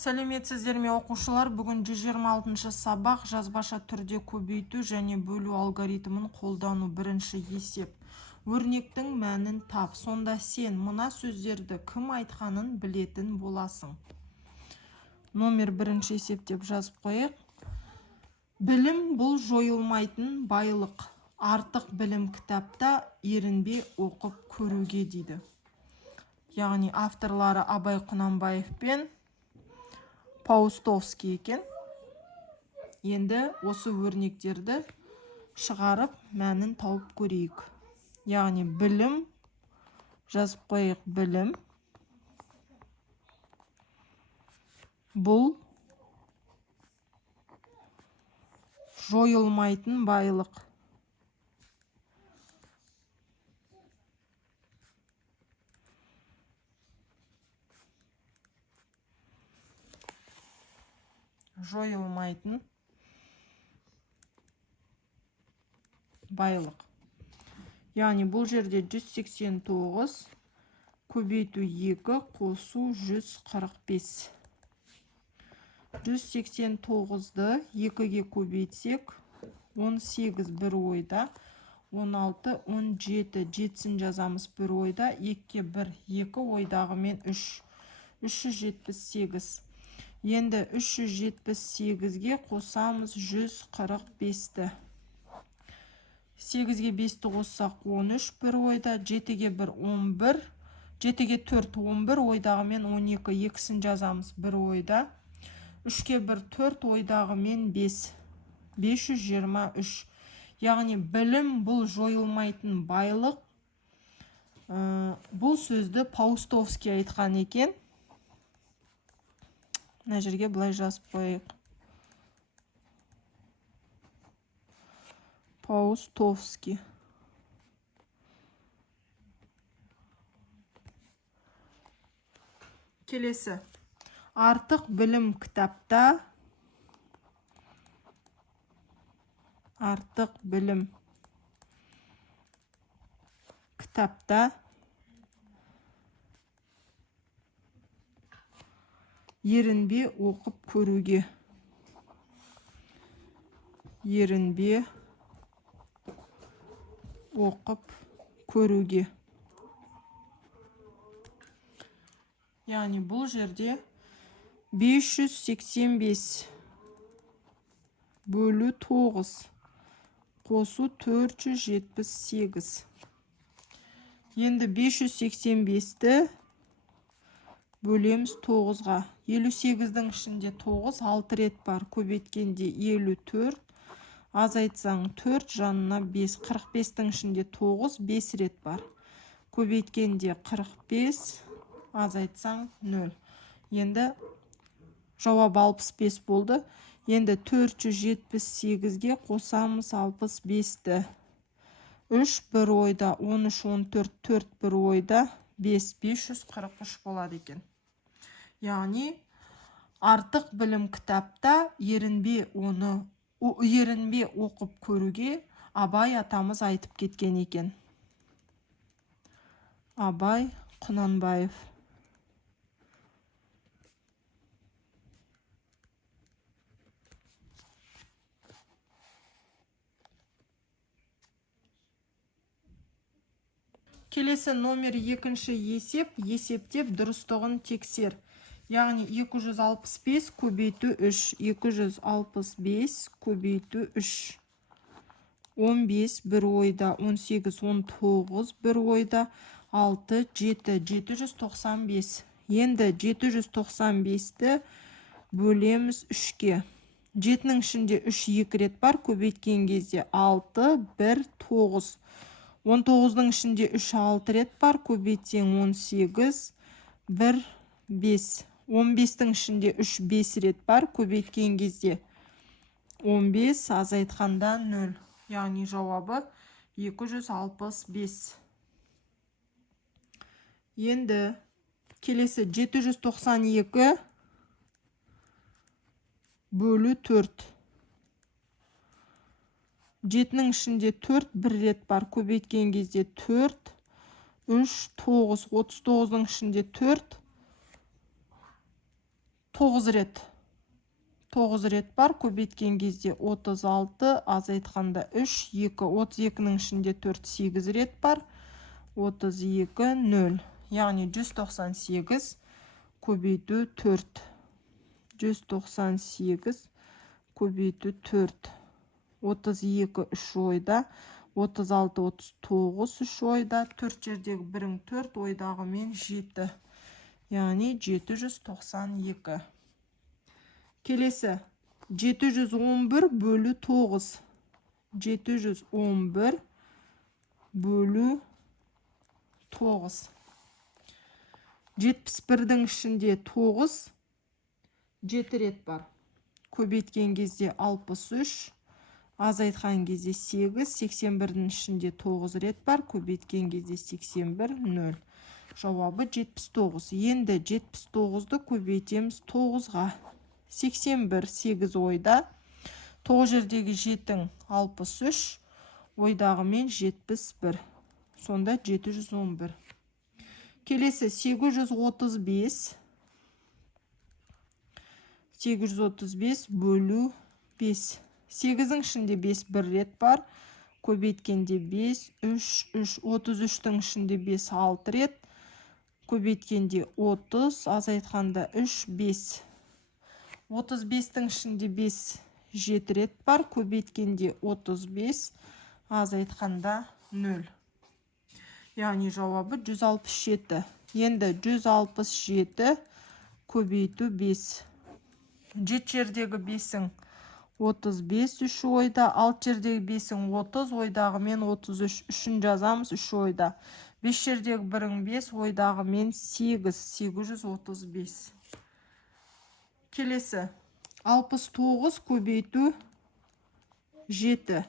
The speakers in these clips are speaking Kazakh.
Сәлеметсіздер ме оқушылар, бүгін 126 сабақ жазбаша түрде көбейту және бөлу алгоритмін қолдану. Бірінші есеп. Өрнектің мәнін тап. Сонда сен мына сөздерді кім айтқанын білетін боласың. Номер бірінші есеп деп жазып қояйық. Білім бұл жойылмайтын байлық. Артық білім кітапта, ерінбе оқып көруге дейді. Яғни авторлары Абай Құнанбаев пен Паустовский екен. Енді осы өрнектерді шығарып мәнін тауып көрейік. Яғни білім, жазып қояйық, білім бұл жойылмайтын байлық. Жойылмайтын байлық. Яғни бұл жерде 189 көбейту 2 қосу 145. 189-ды 2-ге көбейтсек 18 бір ойда, 16, 17, жетісін жазамыз бір ойда, 2-ке 1, 2 ойдағымен 3, 378. Енді 378-ге қосамыз 145-ті. 8-ге 5-ті қоссақ 13 бір ойда, 7-ге 1, 11, 7-ге 4, 11 ойдағымен 12, 2-сін жазамыз бір ойда. 3-ке 1, 4 ойдағымен 5, 523. Яғни білім бұл жойылмайтын байлық. Бұл сөзді Паустовский айтқан екен. Мына жерге былай жазып қояйық. Паустовский. Келесі. Артық білім кітапта. Артық білім кітапта. Ерінбе оқып көруге. Ерінбе оқып көруге. Яғни бұл жерде 585 бөлу 9 қосу 478. Енді 585-ті бөлеміз 9-ға. 58-дің ішінде 9, 6 рет бар. Көбейткенде 54. Азайтсаң 4, жанына 5. 45-дің ішінде 9, 5 рет бар. Көбейткенде 45, азайтсаң 0. Енді жауап 65 болды. Енді 478-ге қосамыз 65-ті. 3 бір ойда, 13, 14, 4 бір ойда, 5, 543 болады екен. Яғни артық білім кітапта, ерінбе оқып көруге Абай атамыз айтып кеткен екен. Абай Құнанбаев. Келесі номер 2-ші есеп. Есептеп дұрыстығын тексер. Яғни 265 көбейту 3. 265 көбейту 3. 15 бір ойда, 18, 19 бір ойда, 6, 7, 795. Енді 795-ті бөлеміз 3-ке. 7-нің ішінде 3 2 рет бар. Көбейткен кезде 6, 1, 9. 19-ның ішінде 3 6 рет бар. Көбейтсең 18, 1, 5. 15-дің ішінде 3 5 рет бар. Көбейткен кезде 15, азайтқанда 0. Яғни жауабы 265. Енді келесі 792 бөлу 4. 7-нің ішінде 4 бір рет бар. Көбейткен кезде 4, 3, 9. 39-ның ішінде 4, 9 рет. 9 рет бар. Көбейткен кезде 36, азайтқанда 3, 2, 32-нің ішінде 4, 8 рет бар. 32, 0. Яғни 198 көбейту 4. 198 көбейту 4. 32 3 ойда. 36, 39 3 ойда. 4 жердегі 1-ің 4, ойдағы мен 7. Яғни 792. Келесі 711 бөлі 9. 711 бөлі 9. 71-дің ішінде 9, 7 рет бар. Көбейткен кезде 63, азайтқан кезде 8, 81-дің ішінде 9 рет бар. Көбейткен кезде 81, 0. Жауабы 79. Енді 79-ды көбейтеміз 9-ға. 81, 8 ойда. 9 жердегі 7-ің 63, ойдағы мен 71. Сонда 711. Келесі 835. 835 бөлу 5. 8-дің ішінде 5 1 рет бар. Көбейткенде 5, 3, 3. 33-дің ішінде 5 6 рет. Көбейткенде 30, азайтқанда 3, 5. 35-дің ішінде 5 7 рет бар. Көбейткенде 35, азайтқанда 0. Яғни жауабы 167. Енді 167 көбейту 5. 7 жердегі 5-ің 35 3 ойда. 6 жердегі 5-ің 30, ойдағы мен 33. 3-ін жазамыз 3 ойда. 5 жердегі 1-ің 5, ойдағы мен 8. 835. Келесі 69 көбейту 7.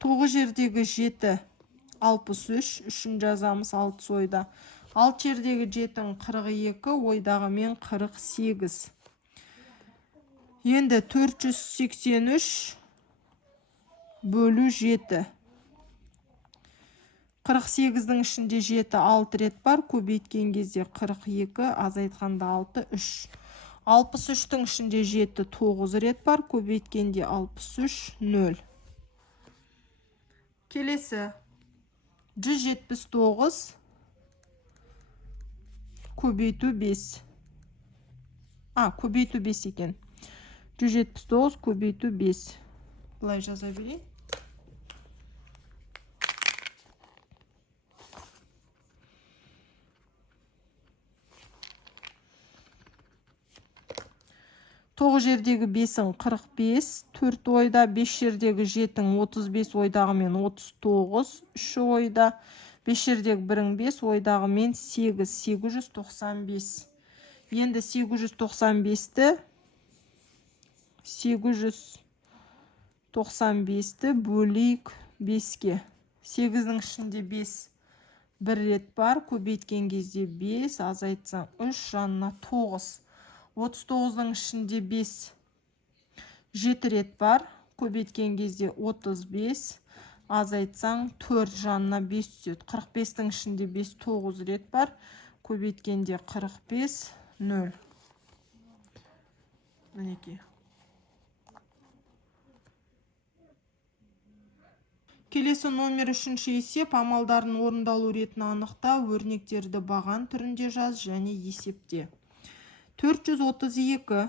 9 жердегі 7 63, 3-ін жазамыз 6 ойда. 6 жердегі 7-ің 42, ойдағы мен 48. Енді 483 бөлу 7. 48-дің ішінде 7 6 рет бар. Көбейткен кезде 42, азайтқанда 6, 3. 63-дің ішінде 7 9 рет бар. Көбейткенде 63, 0. Келесі 179 көбейту 5. Көбейту 5 екен. 179 көбейту 5. Бұлай жаза берейін. Тоғыз жердегі 5-ің 45, 4 ойда. 5 жердегі 7-ің 35, ойдағы мен 39, 3 ойда. 5 жердегі 1-ің 5, ойдағы мен 8, 895. Енді 895-ті 895-ті бөлейік 5-ке. 8-дің ішінде 5 1 рет бар. Көбейткен кезде 5, азайтсаң 3, жанына 9. 39-ның ішінде 5 7 рет бар. Көбейткен кезде 35, азайтсаң 4, жанына 5 түседі. 45-дің ішінде 5 9 рет бар. Көбейткенде 45, 0. Мінекей. Келесі номер 3-ші есеп. Амалдардың орындалу ретін анықта. Өрнектерді баған түрінде жаз және есепте. 432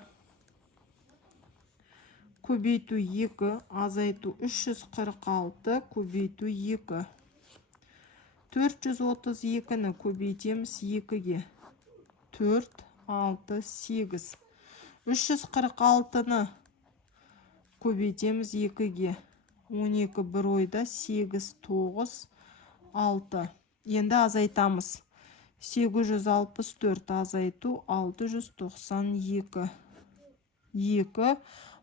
көбейту 2, азайту 346 көбейту 2. 432-ні көбейтеміз 2-ге. 4, 6, 8. 346-ны көбейтеміз 2-ге. 12 1 ойда, 8, 9, 6. Енді азайтамыз. 864 азайту 692. 2.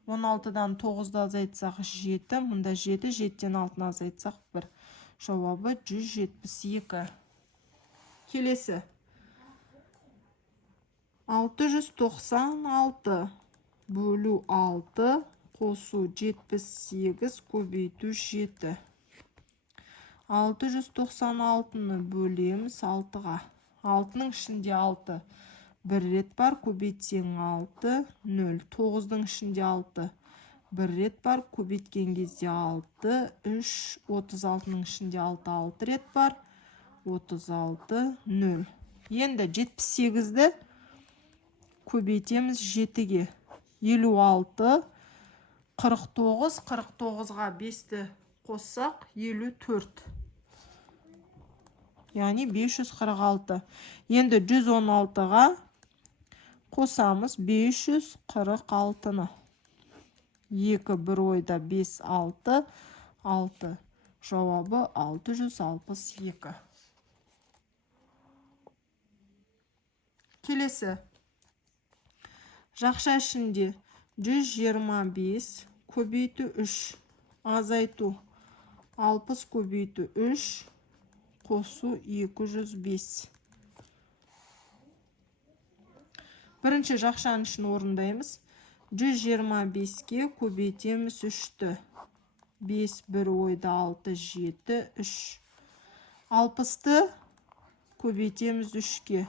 16-дан 9-ды азайтсақ 7. Мұнда 7, 7-ден 6-ны азайтсақ 1. Жауабы 172. Келесі. 696 бөлу 6 қосу 78 көбейту 7. 696-ны бөлеміз 6-ға. 6-ның ішінде 6 1 рет бар, көбейтсең 6, 0. 9-дың ішінде 6. 1 рет бар, көбейткен кезде 6, 3, 36-ның ішінде 6, 6 рет бар, 36, 0. Енді 78-ді көбейтеміз 7-ге. 56, 49, 49-ға 5-ті қоссақ 54. Яғни 546. Енді 116-ға қосамыз 546-ны. 2 бір ойда 5, 6, 6. Жауабы 662. Келесі. Жақша ішінде 125 көбейту 3, азайту 60 көбейту 3, қосу 205. Бірінші жақшаның ішін орындаймыз. 125-ке көбейтеміз 3-ті. 5 бір ойда 6, 7, 3. 60-ты көбейтеміз 3-ке.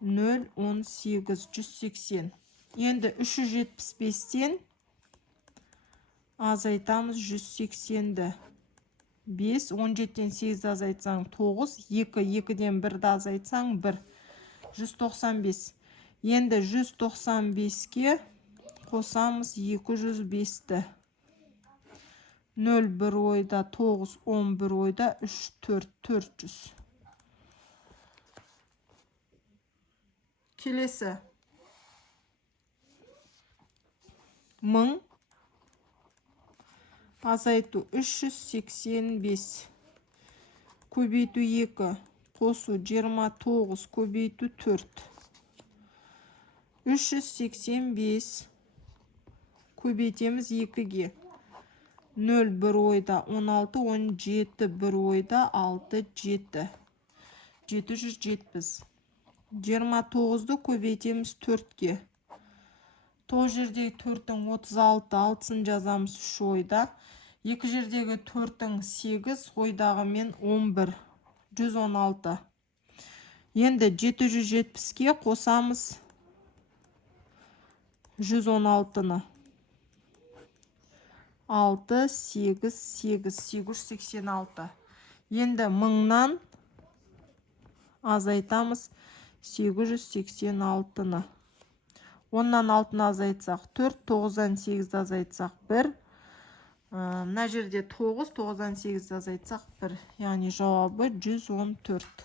0, 18, 180. Енді 375-тен азайтамыз 180-ді. 5, 17-тен 8-ді азайтсаң 9, 2, 2-ден 1-ді азайтсаң 1. 195. Енді 195-ке қосамыз 205-ті. 0 бір ойда 9, 10 бір ойда 3, 4, 400. Келесі. 1000 азайту 385. Көбейту 2, қосу 29, көбейту 4. 385 көбейтеміз 2-ге. 0 бір ойда 16, 17 бір ойда 6, 7. 770. 29-ды көбейтеміз 4-ге. 9 жердегі 4-дің 36, 6-сын жазамыз 3 ойда. 2 жердегі 4-дің 8, ойдағы мен 11. 116. Енді 770-ке қосамыз 116-ны. 6, 8, 8, 886. Енді 1000-нан азайтамыз 886-ны. 10-нан 6-ны азайтсақ 4, 9-дан 8-ді азайтсақ 1. Мына жерде 9, 9-дан 8-ді азайтсақ 1. Яғни жауабы 114.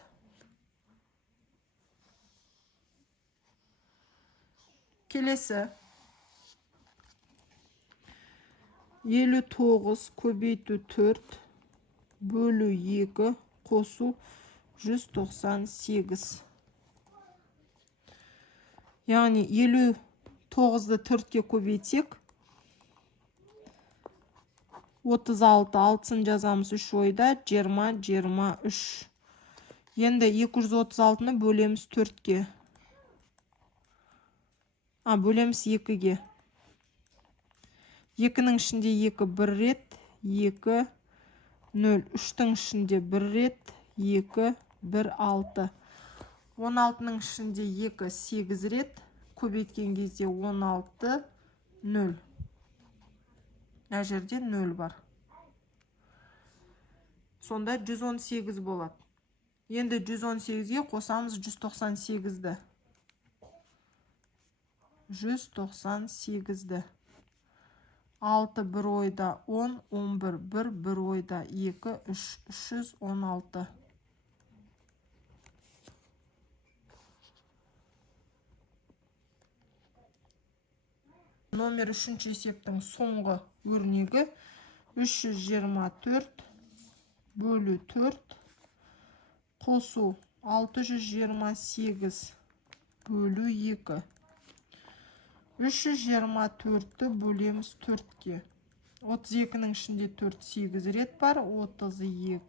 Келесі. 59 көбейту 4 бөлу 2 қосу 198. Яғни 59-ды 4-ке көбейтсек 36, 6-сын жазамыз 3 ойда 20, 23. Енді 236-ны бөлеміз 4-ке. Бөлеміз 2-ге. 2-нің ішінде 2 бір рет, 2, 0. 3-тің ішінде 1 рет, 2, 1, 6. 16-ның ішінде 2, 8 рет, көбейткен кезде 16, 0. Мына жерде 0 бар. Сонда 118 болады. Енді 118-ге қосамыз 198-ді. 198-ді. 6 бір ойда 10, 11, 1, бір ойда 2, 3, 316. Номер 3-ші есептің соңғы өрнегі 324 бөлу 4 қосу 628 бөлу 2. 324-ті бөлеміз 4-ке. 32-нің ішінде 4, 8 рет бар. 32,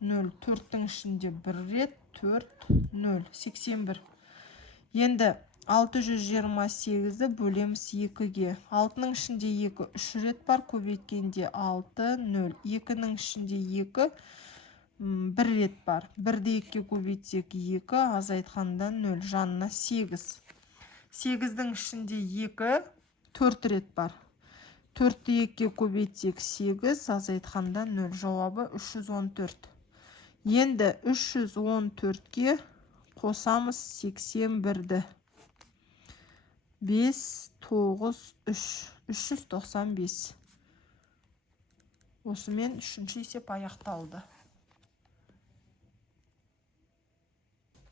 0. 4-тің ішінде 1 рет, 4, 0. 81. Енді 628-ді бөлеміз 2-ге. 6-нің ішінде 2, 3 рет бар. Көбейткенде 6, 0. 2-нің ішінде 2, бір рет бар. 1-ді 2-ке көбейтсек 2, азайтқанда 0, жанына 8. 8-дің ішінде 2, 4 рет бар. 4-ді 2-ке көбейтсек 8, азайтқанда 0, жауабы 314. Енді 314-ке қосамыз 81-ді. 5, 9, 3, 395. Осымен үшінші есеп аяқталды.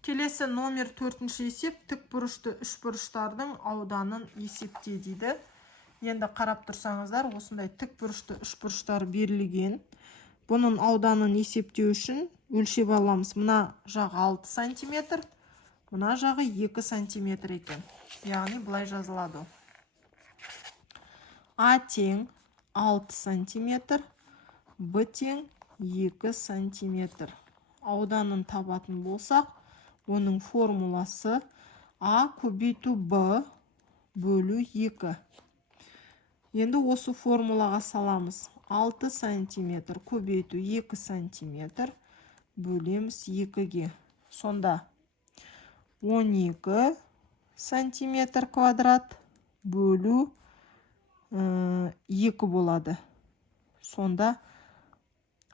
Келесі номер 4-ші есеп, тік бұрышты үш бұрыштардың ауданын есепте дейді. Енді қарап тұрсаңыздар, осындай тік бұрышты үш бұрыштар берілген. Бұның ауданын есептеу үшін өлшеп аламыз. Мына жағы 6 сантиметр, мына жағы 2 сантиметр екен. Яғни бұлай жазылады. А тең 6 сантиметр, Б тең 2 сантиметр. Ауданын табатын болсақ, оның формуласы А көбейту Б бөлу 2. Енді осы формулаға саламыз. 6 сантиметр көбейту 2 сантиметр бөлеміз 2-ге. Сонда 12 сантиметр квадрат бөлу 2 болады. Сонда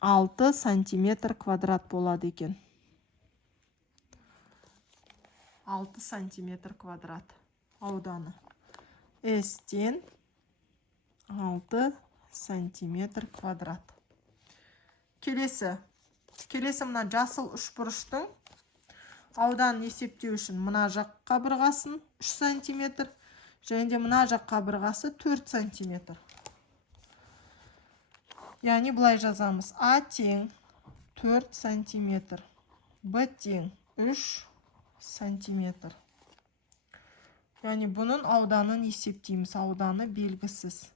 6 сантиметр квадрат болады екен. 6 сантиметр квадрат ауданы. С-тен 6 сантиметр квадрат. Келесі мына жасыл үшбұрыштың ауданын есептеу үшін мына жақ қабырғасын 3 сантиметр, және де мына жақ қабырғасы 4 сантиметр. Яғни бұлай жазамыз. А тең 4 сантиметр, Б тең 3 сантиметр. Яғни бұның ауданын есептейміз. Ауданы белгісіз.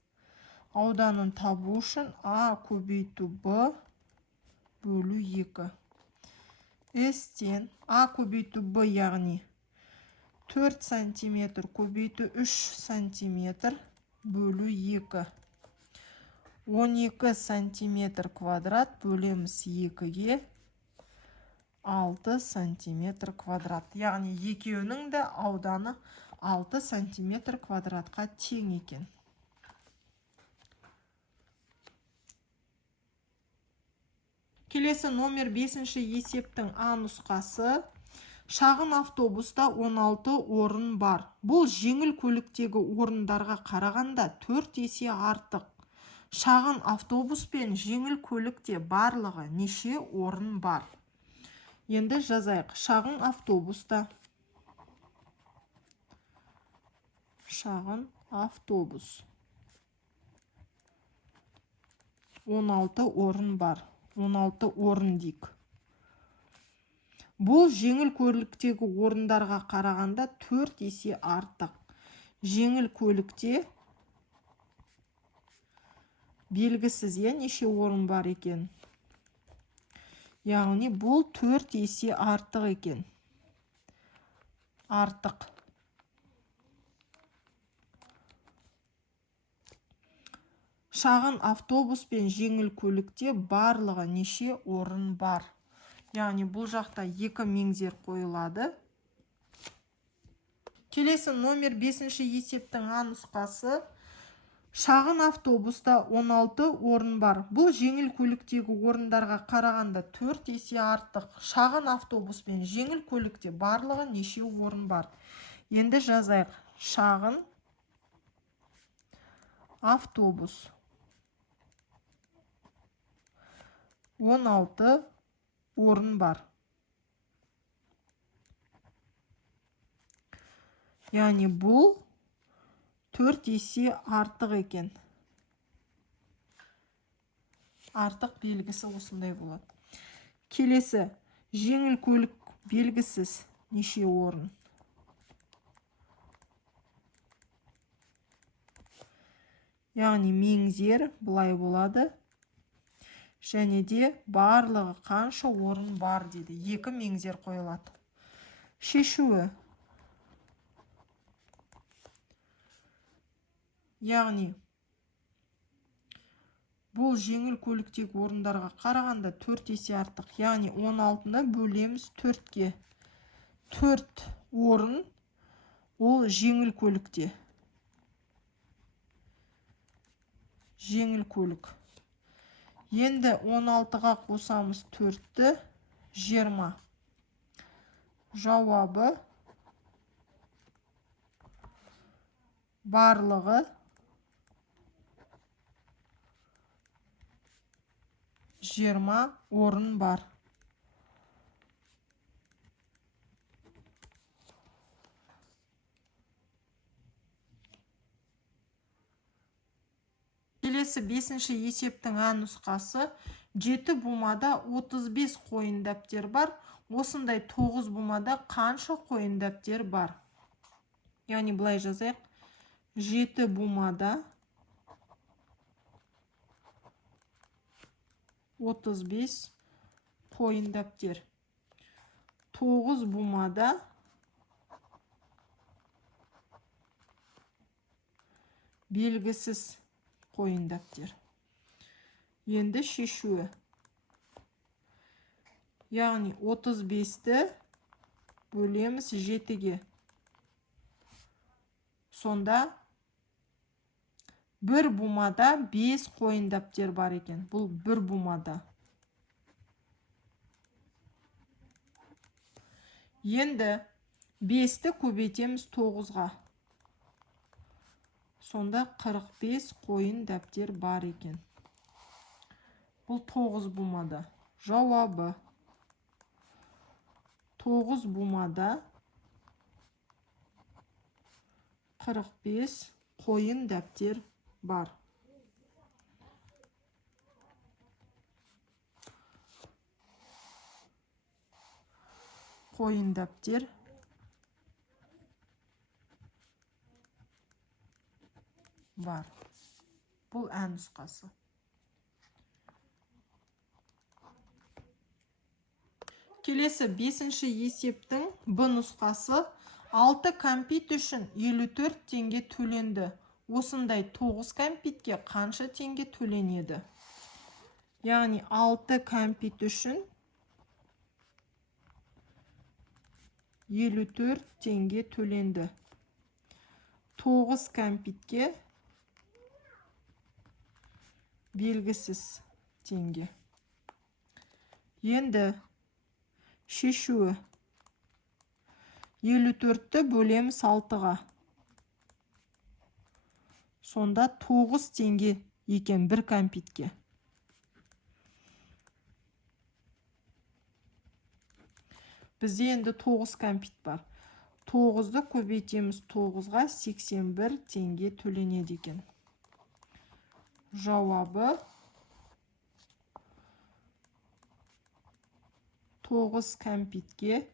Ауданын табу үшін А көбейту Б бөлу 2. С-тен А көбейту Б, яғни 4 сантиметр көбейту 3 сантиметр бөлу 2. 12 сантиметр квадрат бөлеміз 2-ге 6 сантиметр квадрат. Яғни екеуінің де ауданы 6 сантиметр квадратқа тең екен. Келесі номер 5-ші есептің А нұсқасы. Шағын автобуста 16 орын бар. Бұл жеңіл көліктегі орындарға қарағанда 4 есе артық. Шағын автобус пен жеңіл көлікте барлығы неше орын бар? Енді жазайық. Шағын автобуста 16 орын бар. 16 орын дейік. Бұл жеңіл көліктегі орындарға қарағанда 4 есе артық. Жеңіл көлікте белгісіз, неше орын бар екен. Яғни бұл 4 есе артық екен. Артық. Шағын автобус пен жеңіл көлікте барлығы неше орын бар? Яғни бұл жақта 2 меңзер қойылады. Келесі номер 5-ші есептің А нұсқасы. Шағын автобуста 16 орын бар. Бұл жеңіл көліктегі орындарға қарағанда 4 есе артық. Шағын автобус пен жеңіл көлікте барлығы неше орын бар? Енді жазайық. Шағын автобус 16 орын бар. Яғни бұл 4 есе артық екен. Артық белгісі осындай болады. Келесі, жеңіл көлік белгісіз неше орын? Яғни меңзер бұлай болады. Және де барлығы қанша орын бар деді. 2 меңзер қойылады. Шешуі. Яғни бұл бұл жеңіл көліктегі орындарға қарағанда 4 есе артық. Яғни 16-ны бөлеміз 4-ке. 4 орын ол жеңіл көлікте. Жеңіл көлік. Енді 16-ға қосамыз 4-ті, 20. Жауабы барлығы 20 орын бар. Келесі 5-ші есептің А нұсқасы. 7 бумада 35 қойын дәптер бар. Осындай 9 бумада қанша қойын дәптер бар? Яғни бұлай жазайық. 7 бумада 35 қойын дәптер. 9 бумада белгісіз қойын дәптер. Енді шешуі. Яғни 35-ті бөлеміз 7-ге. Сонда бір бумада 5 қойын дәптер бар екен. Бұл бір бумада. Енді 5-ті көбейтеміз 9-ға. Сонда 45 қойын дәптер бар екен. Бұл 9 бумада. Жауабы 9 бумада 45 қойын дәптер бар. Қойын дәптер бар. Бұл А нұсқасы. Келесі 5-ші есептің Б нұсқасы. 6 кәмпит үшін 54 теңге төленді. Осындай 9 кәмпитке қанша теңге төленеді? Яғни 6 кәмпит үшін 54 теңге төленді. 9 кәмпитке белгісіз теңге. Енді шешуі. 54-ті бөлеміз 6-ға. Сонда 9 теңге екен бір кәмпитке. Бізде енді 9 кәмпит бар. 9-ды көбейтеміз 9-ға, 81 теңге төленеді екен. Жауабы 9 кәмпитке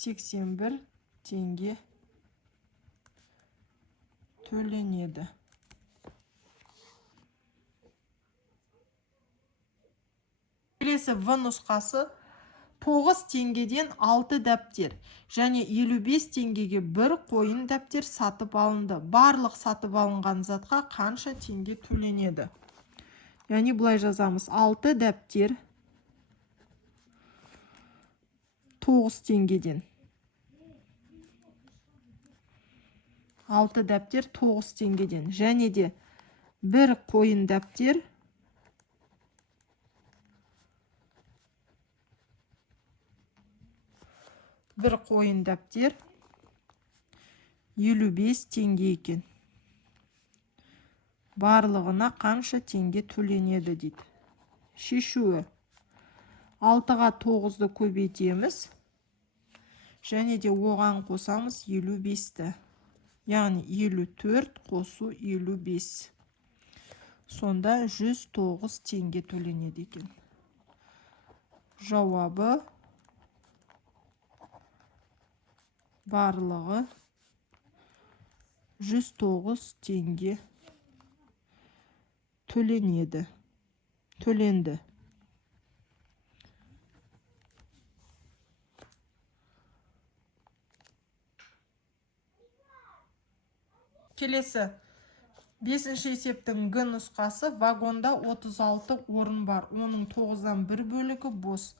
81 теңге төленеді. Келесі В нұсқасы. 9 теңгеден 6 дәптер және 55 теңгеге бір қойын дәптер сатып алынды. Барлық сатып алынған затқа қанша теңге төленеді? Яғни бұлай жазамыз. 6 дәптер 9 теңгеден. 6 дәптер 9 теңгеден. Және де бір қойын дәптер бір қойын дәптер 55 теңге екен. Барлығына қанша теңге төленеді дейді. Шешуі. 6-ға 9-ды көбейтеміз. Және де оған қосамыз 55-ті. Яғни 54 қосу 55. Сонда 109 теңге төленеді екен. Жауабы барлығы 109 теңге төленді. Келесі Бесінші есептің Г нұсқасы: вагонда 36 орын бар. Оның 9-дан 1 бөлігі бос.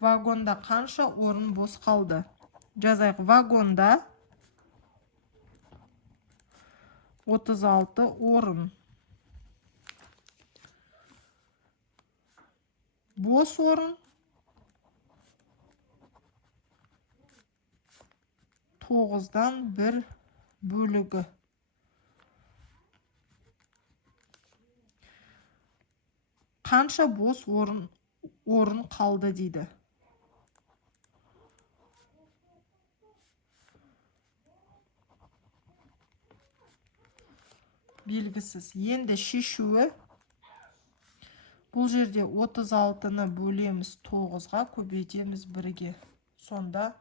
Вагонда қанша орын бос қалды? Жазайық. Вагонда 36 орын. Бос орын 9-дан 1 бөлігі. Қанша бос орын қалды дейді. Белгісіз. Енді шешуі: бұл жерде 36-ны бөлеміз 9-ға, көбейтеміз 1-ге. Сонда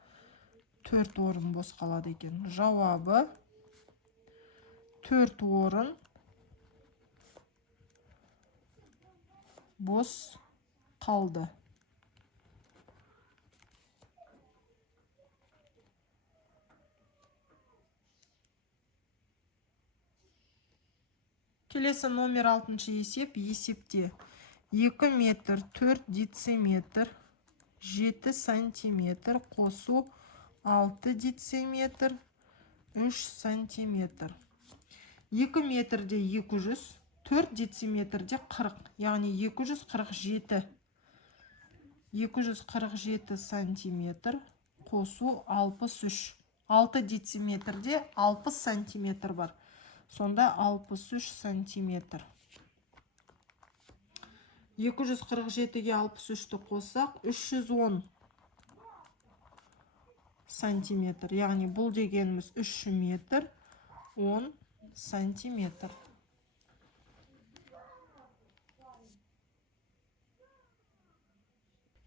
4 орын бос қалады екен. Жауабы 4 орын бос қалды. Келесі номер 6-шы есеп. Есепте 2 метр 4 дециметр 7 сантиметр қосу 6 дециметр 3 сантиметр. 2 метрде 200, 4 дециметрде 40, яғни 247. 247 сантиметр қосу 63. 6 дециметрде 60 сантиметр бар. Сонда 63 сантиметр. 247-ге 63-ті қоссақ, 310 сантиметр. Яғни бұл дегеніміз 3 метр 10 сантиметр.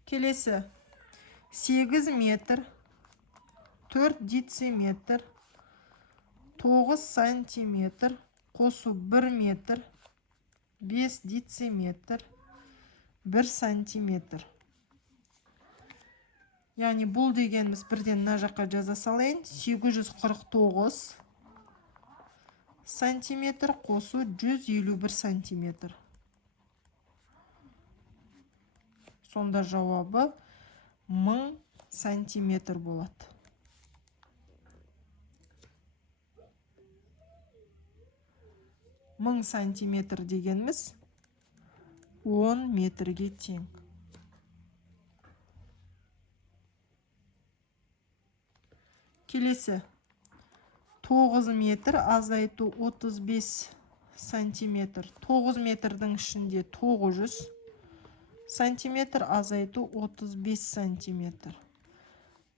Келесі 8 метр 4 дециметр 9 сантиметр қосу 1 метр 5 дециметр 1 сантиметр. Яғни бұл дегеніміз бірден мына жаққа жаза салайын. 849 сантиметр қосу 151 сантиметр. Сонда жауабы 1000 сантиметр болады. Мың сантиметр дегеніміз 10 метрге тең. Келесі 9 метр азайту 35 сантиметр. 9 метрдің ішінде 900 сантиметр азайту 35 сантиметр.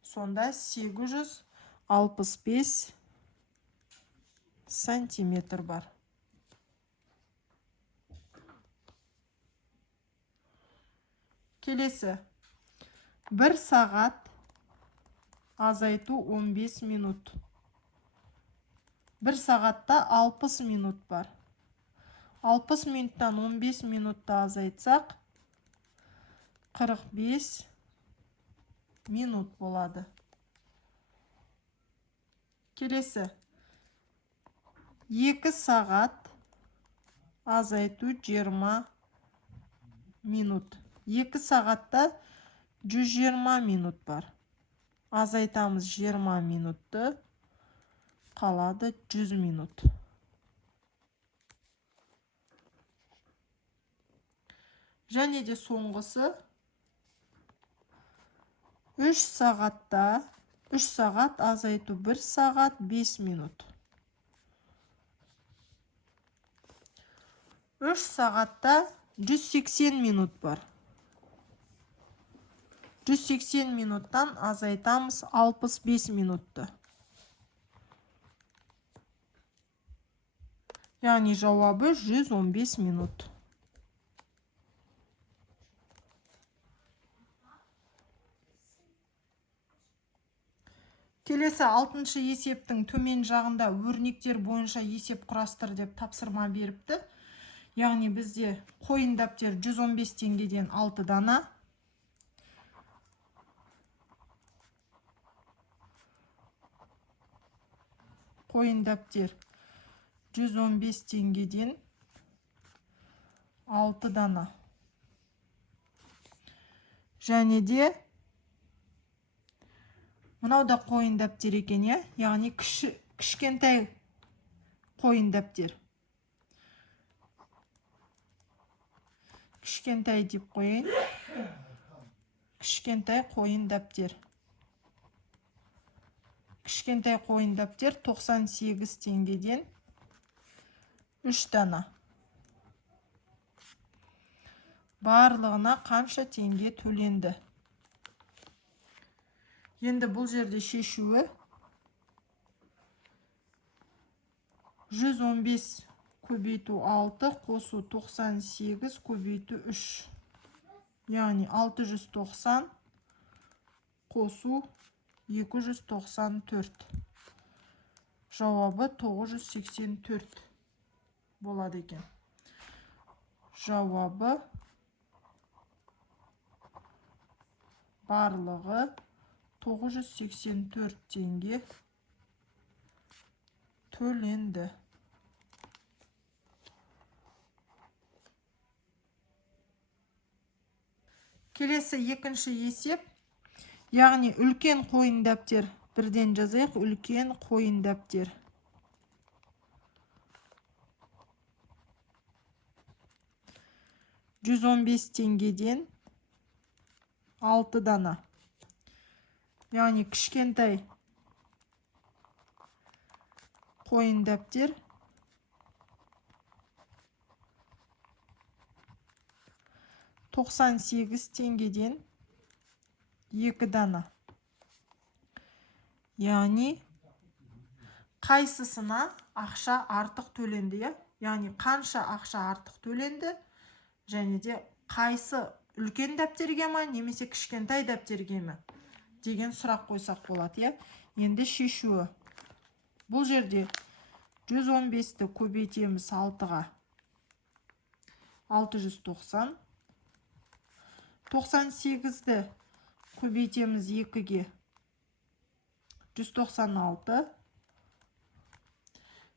Сонда 865 сантиметр бар. Келесі 1 сағат азайту 15 минут. 1 сағатта 60 минут бар. 60 минуттан 15 минутты азайтсақ 45 минут болады. Келесі 2 сағат азайту 20 минут. 2 сағатта 120 минут бар. Азайтамыз 20 минутты, қалады 100 минут. Және де соңғысы 3 сағат азайту 1 сағат 5 минут. 3 сағатта 180 минут бар. 180 минуттан азайтамыз 65 минутты. Яғни жауабы 115 минут. Келесі 6-шы есептің төмен жағында өрнектер бойынша есеп құрастыр деп тапсырма беріпті. Яғни бізде қойын дәптер 115 теңгеден 6 дана. Қойын дәптер 115 теңгеден 6 дана. Және де мынау да қойын дәптер екен, яғни кішкентай қойын дәптер. Кішкентай деп қойын. Кішкентай қойын дәптер. Кішкентай қойын дәптер 98 теңгеден 3 дана. Барлығына қанша теңге төленді? Енді бұл жерде шешуі 115 көбейту 6 қосу 98 көбейту 3. Яғни 690 қосу 294. Жауабы 984 болады екен. Жауабы барлығы 984 теңге төленді. Келесі екінші есеп, яғни үлкен қойын дәптер. Бірден жазайық, үлкен қойын дәптер. $115 теңгеден 6 дана. Яғни кішкентай қойын дәптер 98 теңгеден 2 дана. Яғни қайсысына ақша артық төленді, яғни қанша ақша артық төленді, және де қайсы үлкен дәптерге ме, немесе кішкентай дәптерге ме деген сұрақ қойсақ болады. Енді шешуі. Бұл жерде 115-ті көбейтеміз 6-ға 690. 98-ді көбейтеміз 2-ге 196.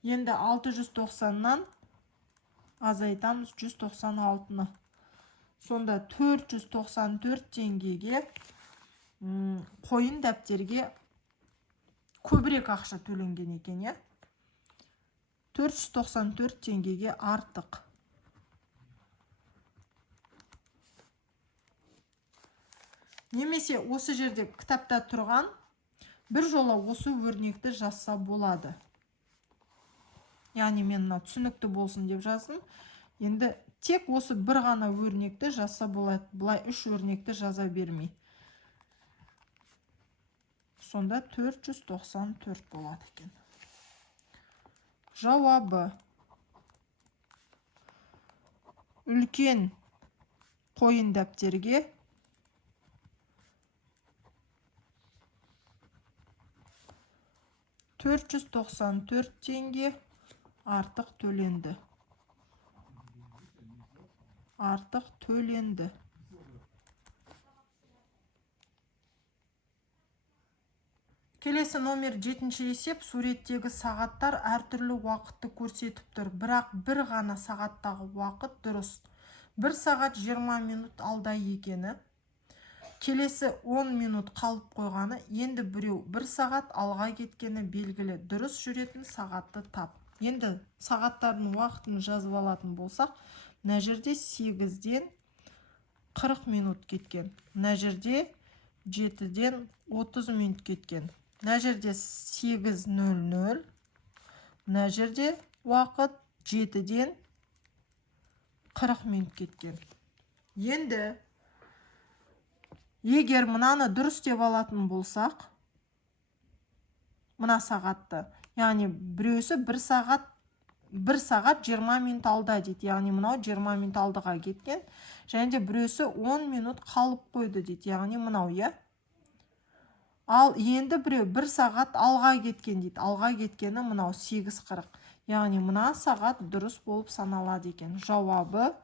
Енді 690-нан азайтамыз 196-ны. Сонда 494 теңгеге қойын дәптерге көбірек ақша төленген екен, 494 теңгеге артық. Немесе осы жерде кітапта тұрған бір жола осы өрнекті жазса болады. Яғни мен түсінікті болсын деп жаздым. Енді тек осы бір ғана өрнекті жазса болады. Бұлай 3 өрнекті жаза бермей. Сонда 494 болады екен. Жауабы үлкен қойын дәптерге 494 теңге артық төленді. Артық төленді. Келесі номер 7-ші есеп. Суреттегі сағаттар әртүрлі уақытты көрсетіп тұр. Бірақ бір ғана сағаттағы уақыт дұрыс. 1 сағат 20 минут алда екені. Келесі 10 минут қалып қойғаны, енді біреу 1 сағат алға кеткені белгілі. Дұрыс жүретін сағатты тап. Енді сағаттардың уақытын жазып алатын болсақ, мына жерде 8-ден 40 минут кеткен. Мына жерде 7-ден 30 минут кеткен. Мына жерде 8:00. Мына жерде уақыт 7-ден 40 минут кеткен. Енді егер мынаны дұрыс деп алатын болсақ, мына сағатты, яғни біреусі 1 сағат 20 минут алда дейді, яғни мынау 20 минут алдыға кеткен, және де біреусі 10 минут қалып қойды дейді, яғни мынау, Ал енді біреу 1 сағат алға кеткен дейді, алға кеткені мынау 8:40, яғни мына сағат дұрыс болып саналады екен. Жауабы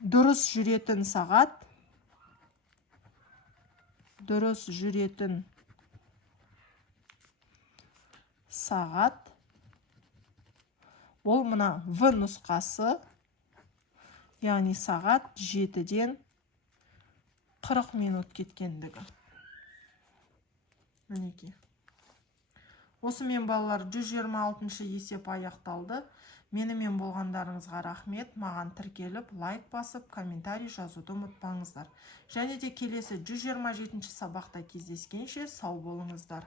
дұрыс жүретін сағат, сағат. Ол мына В нұсқасы, яғни сағат 7-ден 40 минут кеткендігі. Мінекей. Осымен балалар 126-шы есеп аяқталды. Менімен болғандарыңызға рахмет. Маған тіркеліп, лайк басып, комментарий жазуды ұмытпаңыздар. Және де келесі 127-ші сабақта кездескенше сау болыңыздар.